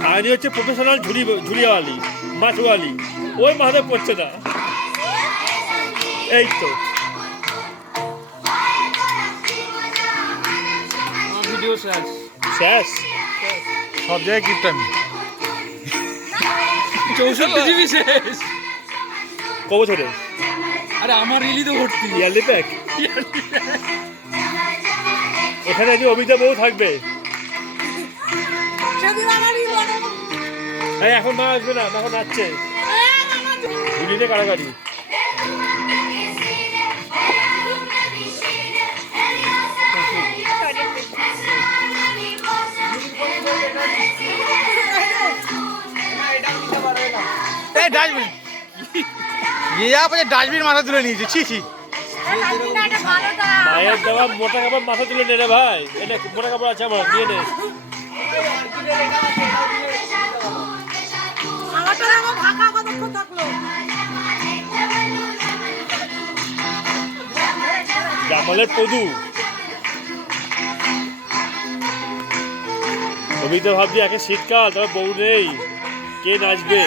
সায়নী হচ্ছে প্রফেশনাল ঝুড়িওয়ালি, মাছওয়ালি, ওই মাথায় পড়ছে না। এই তো ভিডিও শেষ শেষ, সব জায়গায় গিফট আমি 64 জিবি শেষ। কবছরে আরে আমার রিলি তো ভর্তি। Yearly pack. এখানে যে অভিজ্ঞ বউ থাকবে। এখন মা আসবে না, এখন আসছে ঝুড়িতে কাড়াকাড়ি। ডাস্টবিন ডাস্টবিন মাথা তুলে নিয়েছে, ছি ছি। মায়ের দেওয়া মোটা কাপড় মাথা তুলে নে রে ভাই, এটা মোটা কাপড় আছে আমার, নিয়ে নে। জামালের পদু অভিজ্ঞ ভাবছি একে শীতকাল, তবে বউ নেই, কে নাচবে?